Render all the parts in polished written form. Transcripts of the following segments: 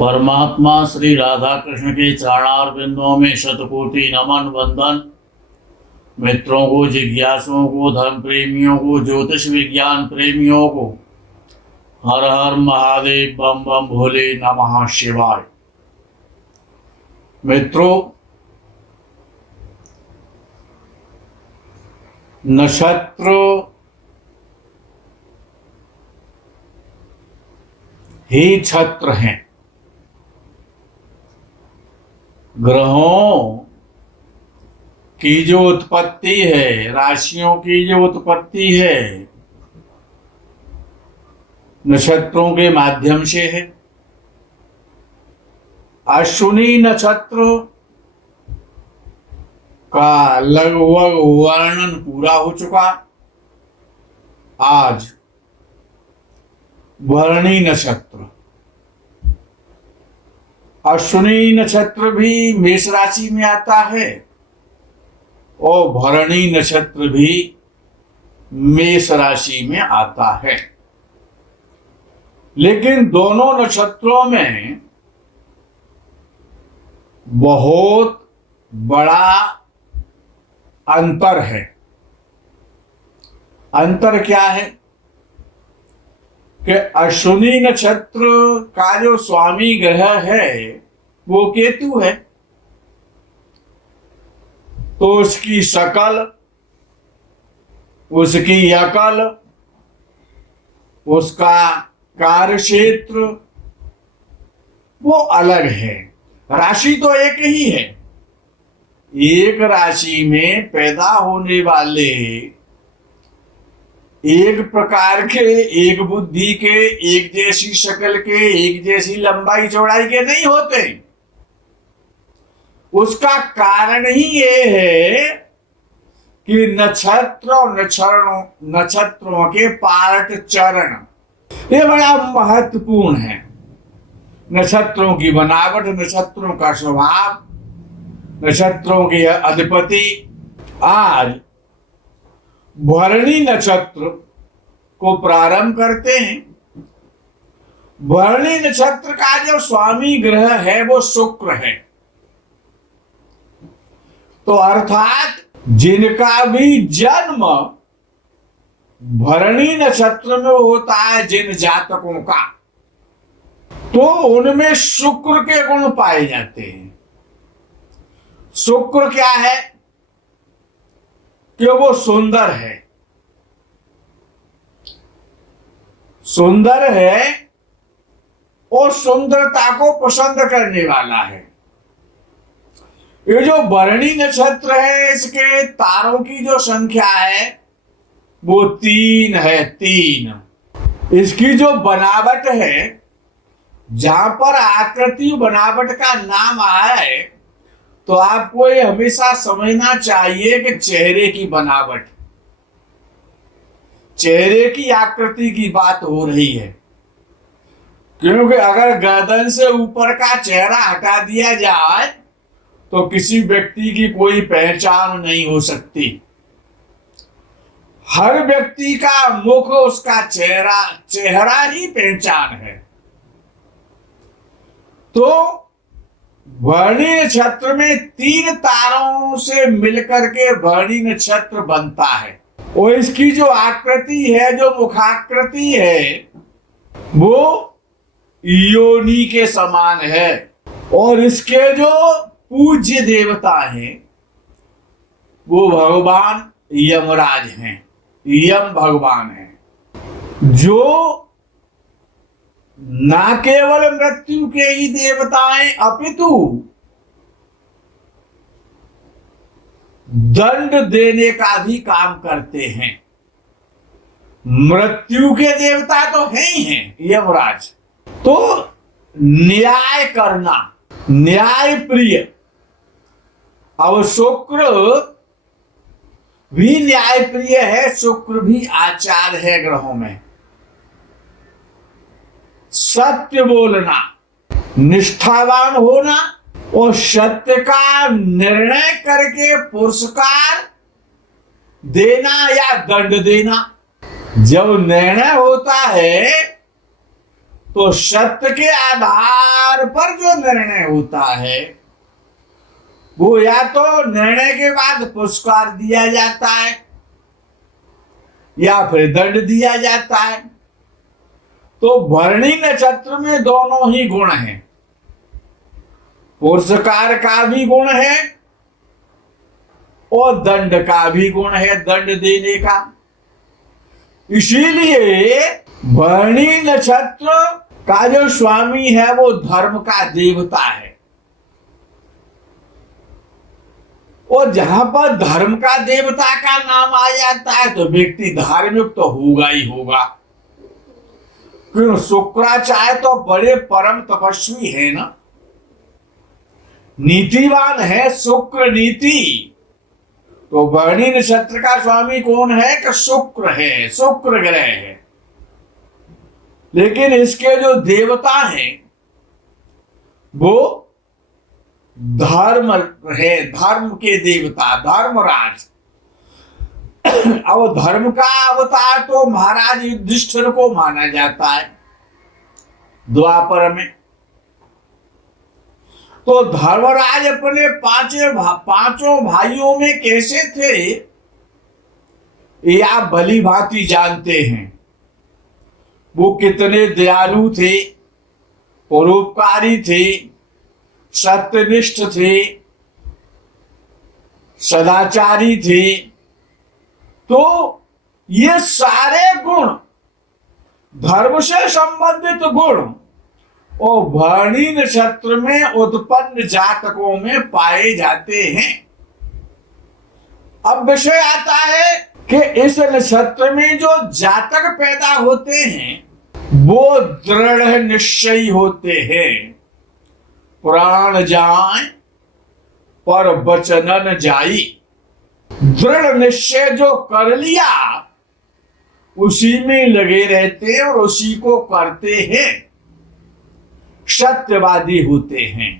परमात्मा श्री राधा कृष्ण के चरणार बिंदुओं में शतकोटि नमन वंदन। मित्रों को, जिज्ञासुओं को, धर्म प्रेमियों को, ज्योतिष विज्ञान प्रेमियों को हर हर महादेव, बम बम भोले, नमः शिवाय। मित्रों, नक्षत्र ही छत्र हैं। ग्रहों की जो उत्पत्ति है, राशियों की जो उत्पत्ति है, नक्षत्रों के माध्यम से है। अश्विनी नक्षत्र का लगभग वर्णन पूरा हो चुका। आज भरणी नक्षत्र, अश्विनी नक्षत्र भी मेष राशि में आता है और भरणी नक्षत्र भी मेष राशि में आता है। लेकिन दोनों नक्षत्रों में बहुत बड़ा अंतर है। अंतर क्या है कि अश्विनी नक्षत्र का जो स्वामी ग्रह है वो केतु है, तो उसकी शकल, उसकी अकल, उसका कार्य क्षेत्र वो अलग है। राशि तो एक ही है। एक राशि में पैदा होने वाले एक प्रकार के, एक बुद्धि के, एक जैसी शक्ल के, एक जैसी लंबाई चौड़ाई के नहीं होते। उसका कारण ही ये है कि नक्षत्र और नक्षत्रों के पार्ट चरण ये बड़ा महत्वपूर्ण है। नक्षत्रों की बनावट, नक्षत्रों का स्वभाव, नक्षत्रों के अधिपति। आज भरणी नक्षत्र को प्रारंभ करते हैं। भरणी नक्षत्र का जो स्वामी ग्रह है वो शुक्र है। तो अर्थात जिनका भी जन्म भरणी नक्षत्र में होता है, जिन जातकों का, तो उनमें शुक्र के गुण पाए जाते हैं। शुक्र क्या है कि वो सुंदर है। सुंदर है और सुंदरता को पसंद करने वाला है। ये जो भरणी नक्षत्र है, इसके तारों की जो संख्या है वो 3 है। 3 इसकी जो बनावट है, जहां पर आकृति बनावट का नाम आया है, तो आपको ये हमेशा समझना चाहिए कि चेहरे की बनावट, चेहरे की आकृति की बात हो रही है। क्योंकि अगर गर्दन से ऊपर का चेहरा हटा दिया जाए तो किसी व्यक्ति की कोई पहचान नहीं हो सकती। हर व्यक्ति का मुख, उसका चेहरा ही पहचान है। तो भरणी नक्षत्र में 3 तारों से मिलकर के भरणी नक्षत्र बनता है। और इसकी जो आकृति है, जो मुखाकृति है, वो योनि के समान है। और इसके जो पूज्य देवता हैं वो भगवान यमराज हैं। यम भगवान हैं, जो ना केवल मृत्यु के ही देवताएं अपितु दंड देने का भी काम करते हैं। मृत्यु के देवता तो है ही हैं यमराज, तो न्याय करना, न्याय प्रिय। अब शुक्र भी न्याय प्रिय है, शुक्र भी आचार्य है ग्रहों में। सत्य बोलना, निष्ठावान होना और सत्य का निर्णय करके पुरस्कार देना या दंड देना। जब निर्णय होता है तो सत्य के आधार पर जो निर्णय होता है वो या तो निर्णय के बाद पुरस्कार दिया जाता है या फिर दंड दिया जाता है। तो भरणी नक्षत्र में दोनों ही गुण हैं, पुरस्कार का भी गुण है और दंड का भी गुण है, दंड देने का। इसीलिए भरणी नक्षत्र का जो स्वामी है वो धर्म का देवता है, और जहां पर धर्म का देवता का नाम आ जाता है तो व्यक्ति धार्मिक तो होगा ही होगा। क्यों? शुक्राचार्य तो बड़े परम तपस्वी है ना, नीतिवान है, शुक्र नीति। तो भरणी नक्षत्र का स्वामी कौन है? कि शुक्र है, शुक्र ग्रह है। लेकिन इसके जो देवता हैं वो धर्म है, धर्म के देवता धर्मराज। अब धर्म का अवतार तो महाराज युधिष्ठिर को माना जाता है द्वापर में। तो धर्मराज अपने पांचों भाइयों में कैसे थे ये आप भली भांति जानते हैं। वो कितने दयालु थे, परोपकारी थे, सत्यनिष्ठ थे, सदाचारी थे। तो ये सारे गुण, धर्म से संबंधित गुण, और भरणी नक्षत्र में उत्पन्न जातकों में पाए जाते हैं। अब विषय आता है कि इस नक्षत्र में जो जातक पैदा होते हैं वो दृढ़ निश्चयी होते हैं। प्राण जाए पर वचन न जाई। दृढ़ निश्चय जो कर लिया उसी में लगे रहते हैं और उसी को करते हैं। सत्यवादी होते हैं,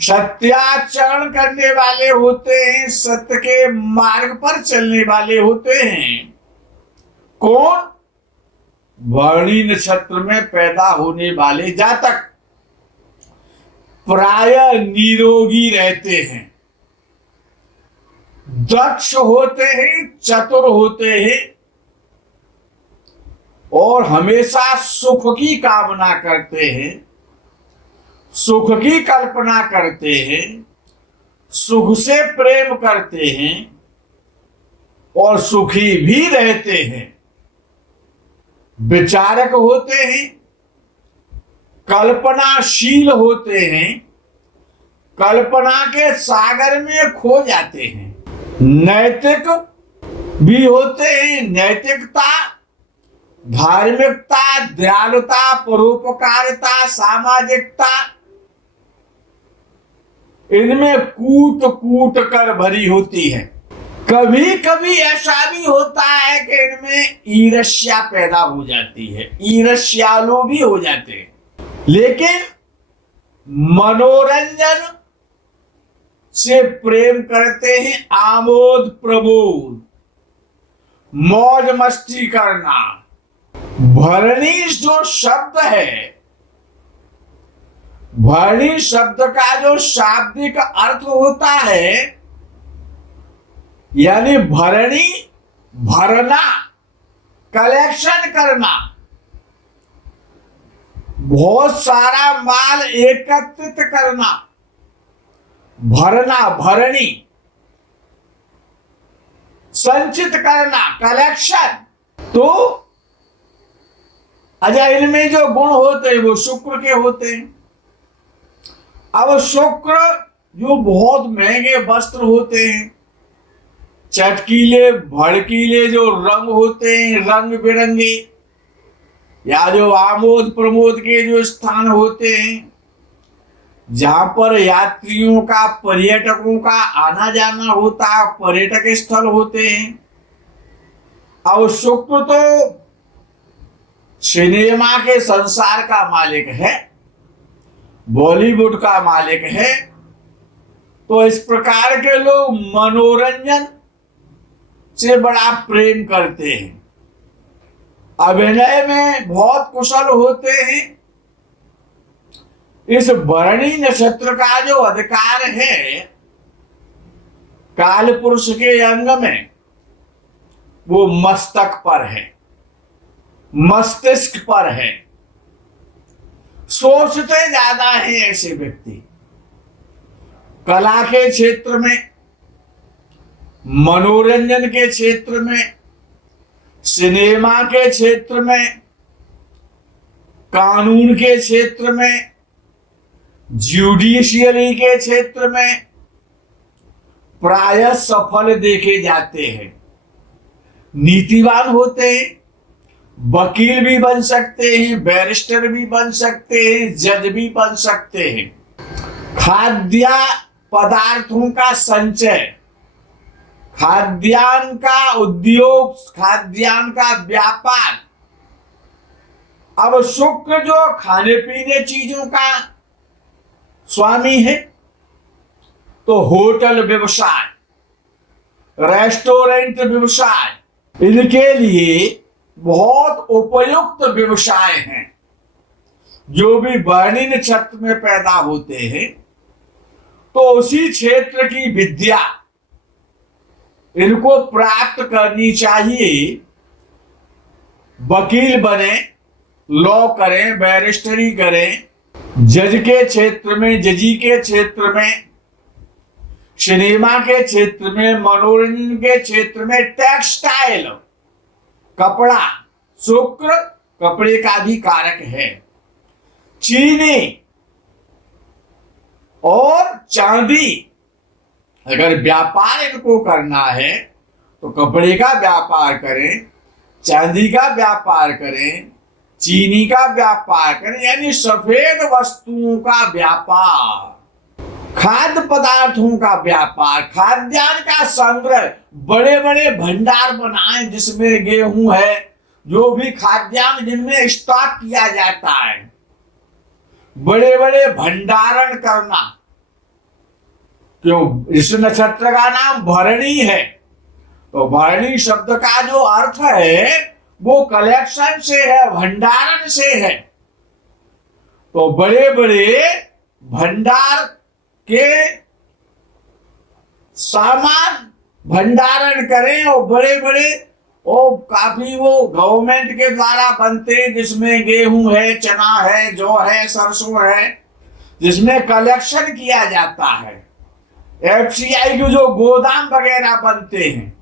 सत्याचरण करने वाले होते हैं, सत्य के मार्ग पर चलने वाले होते हैं। कौन? भरणी नक्षत्र में पैदा होने वाले जातक प्राय निरोगी रहते हैं, दक्ष होते हैं, चतुर होते हैं और हमेशा सुख की कामना करते हैं, सुख की कल्पना करते हैं, सुख से प्रेम करते हैं और सुखी भी रहते हैं। विचारक होते हैं, कल्पनाशील होते हैं, कल्पना के सागर में खो जाते हैं। नैतिक भी होते हैं, नैतिकता, धार्मिकता, दयालुता, परोपकारिता, सामाजिकता, इनमें कूट कूट कर भरी होती है। कभी कभी ऐसा भी होता है कि इनमें ईर्ष्या पैदा हो जाती है, ईर्ष्यालु भी हो जाते हैं। लेकिन मनोरंजन से प्रेम करते हैं, आमोद प्रमोद, मौज मस्ती करना। भरणी जो शब्द है, भरणी शब्द का जो शाब्दिक अर्थ होता है, यानी भरणी भरना, कलेक्शन करना, बहुत सारा माल एकत्रित करना, भरना, भरणी, संचित करना, कलेक्शन। तो अच्छा, इनमें जो गुण होते हैं वो शुक्र के होते हैं। अब शुक्र जो बहुत महंगे वस्त्र होते हैं, चटकीले भड़कीले जो रंग होते हैं, रंग बिरंगे, या जो आमोद प्रमोद के जो स्थान होते हैं जहां पर यात्रियों का, पर्यटकों का आना जाना होता है, पर्यटक स्थल होते हैं। अब शुक्र तो सिनेमा के संसार का मालिक है, बॉलीवुड का मालिक है। तो इस प्रकार के लोग मनोरंजन से बड़ा प्रेम करते हैं। अभिनय में बहुत कुशल होते हैं। इस भरणी नक्षत्र का जो अधिकार है काल पुरुष के अंग में, वो मस्तक पर है, मस्तिष्क पर है। सोचते ज्यादा हैं ऐसे व्यक्ति। कला के क्षेत्र में, मनोरंजन के क्षेत्र में, सिनेमा के क्षेत्र में, कानून के क्षेत्र में, जुडिशियरी के क्षेत्र में प्रायः सफल देखे जाते हैं। नीतिवान होते हैं, वकील भी बन सकते हैं, बैरिस्टर भी बन सकते हैं, जज भी बन सकते हैं। खाद्य पदार्थों का संचय, खाद्यान्न का उद्योग, खाद्यान्न का व्यापार। अब शुक्र जो खाने पीने चीजों का स्वामी है, तो होटल व्यवसाय, रेस्टोरेंट व्यवसाय इनके लिए बहुत उपयुक्त व्यवसाय हैं। जो भी भरणी नक्षत्र में पैदा होते हैं, तो उसी क्षेत्र की विद्या इनको प्राप्त करनी चाहिए। वकील बने, लॉ करें, बैरिस्टरी करें, जज के क्षेत्र में, जजी के क्षेत्र में, सिनेमा के क्षेत्र में, मनोरंजन के क्षेत्र में, टेक्सटाइल, कपड़ा, शुक्र कपड़े का भी कारक है। चीनी और चांदी, अगर व्यापार इनको करना है तो कपड़े का व्यापार करें, चांदी का व्यापार करें, चीनी का व्यापार करें, यानी सफेद वस्तुओं का व्यापार, खाद्य पदार्थों का व्यापार, खाद्यान्न का संग्रह, बड़े बड़े भंडार बनाएं जिसमें गेहूं है, जो भी खाद्यान्न जिनमें स्टॉक किया जाता है, बड़े बड़े भंडारण करना। क्यों? इस नक्षत्र का नाम भरणी है, तो भरणी शब्द का जो अर्थ है वो कलेक्शन से है, भंडारण से है। तो बड़े बड़े भंडार के सामान भंडारण करें, और बड़े बड़े और काफी वो गवर्नमेंट के द्वारा बनते हैं, जिसमें गेहूं है, चना है, जौ है, सरसों है, जिसमें कलेक्शन किया जाता है। एफसीआई के जो गोदाम वगैरह बनते हैं,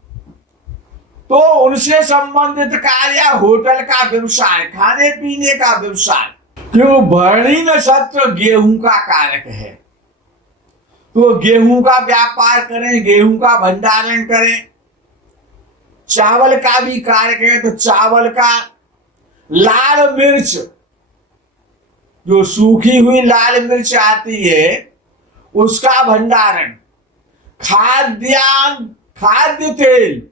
तो उनसे संबंधित कार्य, होटल का व्यवसाय, खाने पीने का व्यवसाय। क्यों? भरणी नक्षत्र गेहूं का कारक है, तो गेहूं का व्यापार करें, गेहूं का भंडारण करें। चावल का भी कारक है, तो चावल का, लाल मिर्च, जो सूखी हुई लाल मिर्च आती है उसका भंडारण। खाद्यान्न, खाद्य तेल,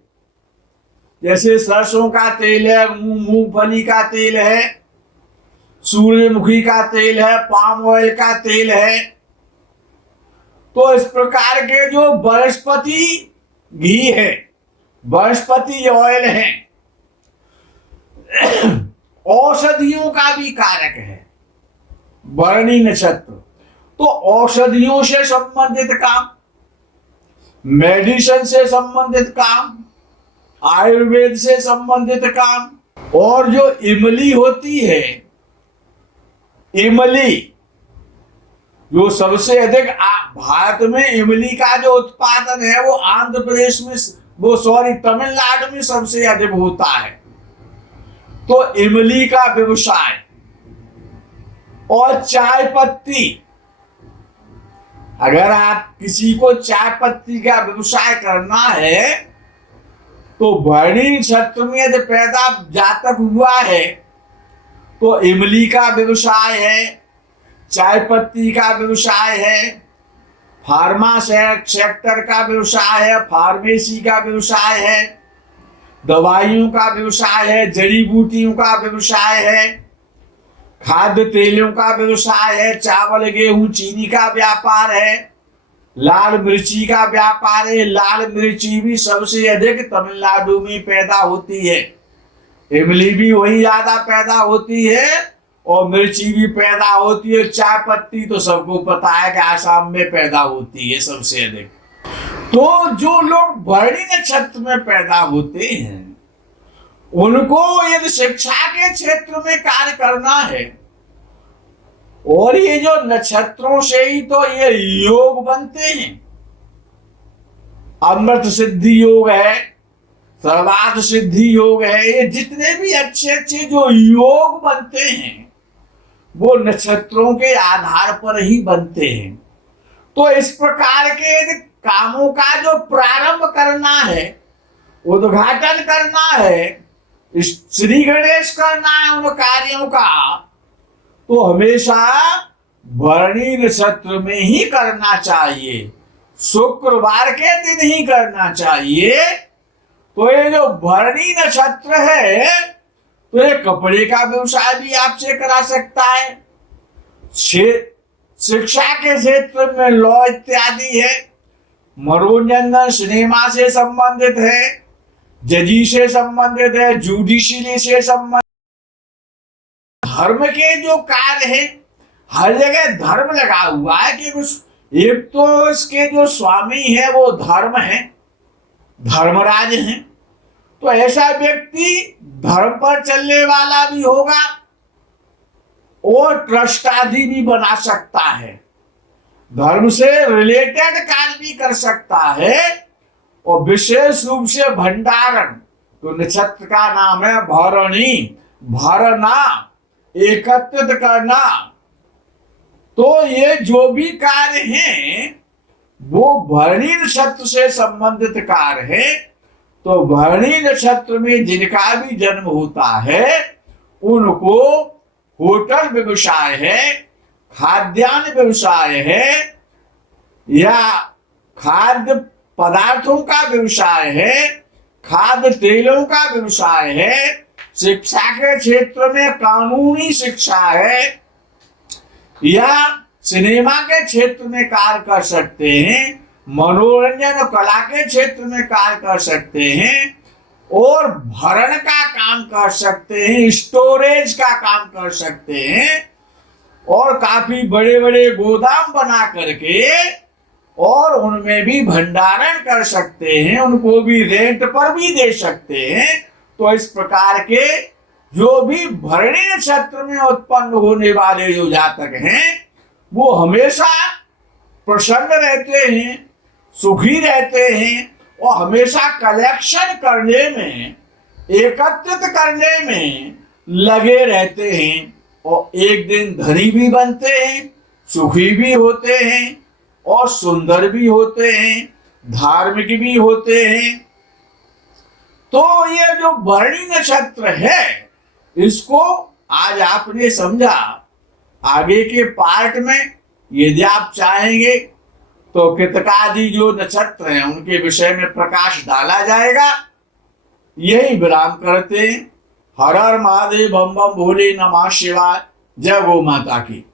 जैसे सरसों का तेल है, मूंगफली का तेल है, सूर्यमुखी का तेल है, पाम ऑयल का तेल है। तो इस प्रकार के जो वनस्पति घी है, वनस्पति ऑयल है, औषधियों का भी कारक है भरणी नक्षत्र। तो औषधियों से संबंधित काम, मेडिसिन से संबंधित काम, आयुर्वेद से संबंधित काम, और जो इमली होती है, इमली जो सबसे अधिक भारत में इमली का जो उत्पादन है वो आंध्र प्रदेश में, तमिलनाडु में सबसे अधिक होता है। तो इमली का व्यवसाय, और चाय पत्ती, अगर आप किसी को चाय पत्ती का व्यवसाय करना है, तो भरणी नक्षत्र में यदि पैदा जातक हुआ है तो इमली का व्यवसाय है, चाय पत्ती का व्यवसाय है, फार्मा सेक्टर का व्यवसाय है, फार्मेसी का व्यवसाय है, दवाइयों का व्यवसाय है, जड़ी बूटियों का व्यवसाय है, खाद्य तेलों का व्यवसाय है, चावल गेहूं चीनी का व्यापार है, लाल मिर्ची का व्यापार है। लाल मिर्ची भी सबसे अधिक तमिलनाडु में पैदा होती है। इमली भी वही ज्यादा पैदा होती है और मिर्ची भी पैदा होती है। चाय पत्ती तो सबको पता है कि आसाम में पैदा होती है सबसे अधिक। तो जो लोग भरणी नक्षत्र में पैदा होते हैं उनको यदि शिक्षा के क्षेत्र में कार्य करना है, और ये जो नक्षत्रों से ही तो ये योग बनते हैं, अमृत सिद्धि योग है, सर्वार्थ सिद्धि योग है, ये जितने भी अच्छे अच्छे जो योग बनते हैं वो नक्षत्रों के आधार पर ही बनते हैं। तो इस प्रकार के कामों का जो प्रारंभ करना है, उद्घाटन करना है, श्री गणेश करना है उन कार्यों का, तो हमेशा भरणी नक्षत्र में ही करना चाहिए, शुक्रवार के दिन ही करना चाहिए। तो ये जो भरणी नक्षत्र है तो ये कपड़े का व्यवसाय भी आपसे करा सकता है, शिक्षा के क्षेत्र में लॉ इत्यादि है, मनोरंजन सिनेमा से संबंधित है, जजी से संबंधित है, जुडिशरी से संबंधित, धर्म के जो कार्य है हर जगह धर्म लगा हुआ है कि एक तो इसके जो स्वामी है वो धर्म है, धर्मराज है। तो ऐसा व्यक्ति धर्म पर चलने वाला भी होगा और ट्रस्ट आदि भी बना सकता है, धर्म से रिलेटेड कार्य भी कर सकता है, और विशेष रूप से भंडारण, तो नक्षत्र का नाम है भरणी, भरना, एकत्रित करना। तो ये जो भी कार्य हैं वो भरणी नक्षत्र से संबंधित कार्य है। तो भरणी नक्षत्र में जिनका भी जन्म होता है उनको होटल व्यवसाय है, खाद्यान्न व्यवसाय है, या खाद्य पदार्थों का व्यवसाय है, खाद्य तेलों का व्यवसाय है, शिक्षा के क्षेत्र में कानूनी शिक्षा है, या सिनेमा के क्षेत्र में कार्य कर सकते हैं, मनोरंजन और कला के क्षेत्र में कार्य कर सकते हैं, और भरण का काम कर सकते हैं, स्टोरेज का काम कर सकते हैं, और काफी बड़े बड़े गोदाम बना करके और उनमें भी भंडारण कर सकते हैं, उनको भी रेंट पर भी दे सकते हैं। तो इस प्रकार के जो भी भरणी नक्षत्र में उत्पन्न होने वाले जो जातक हैं वो हमेशा प्रसन्न रहते हैं, सुखी रहते हैं, और हमेशा कलेक्शन करने में, एकत्रित करने में लगे रहते हैं, और एक दिन धनी भी बनते हैं, सुखी भी होते हैं, और सुंदर भी होते हैं, धार्मिक भी होते हैं। तो ये जो भरणी नक्षत्र है इसको आज आपने समझा। आगे के पार्ट में यदि आप चाहेंगे तो कृतिकादि जो नक्षत्र हैं उनके विषय में प्रकाश डाला जाएगा। यही विराम करते हैं। हर हर महादेव, बम बम भोले, नमः शिवाय। जय गौ माता की।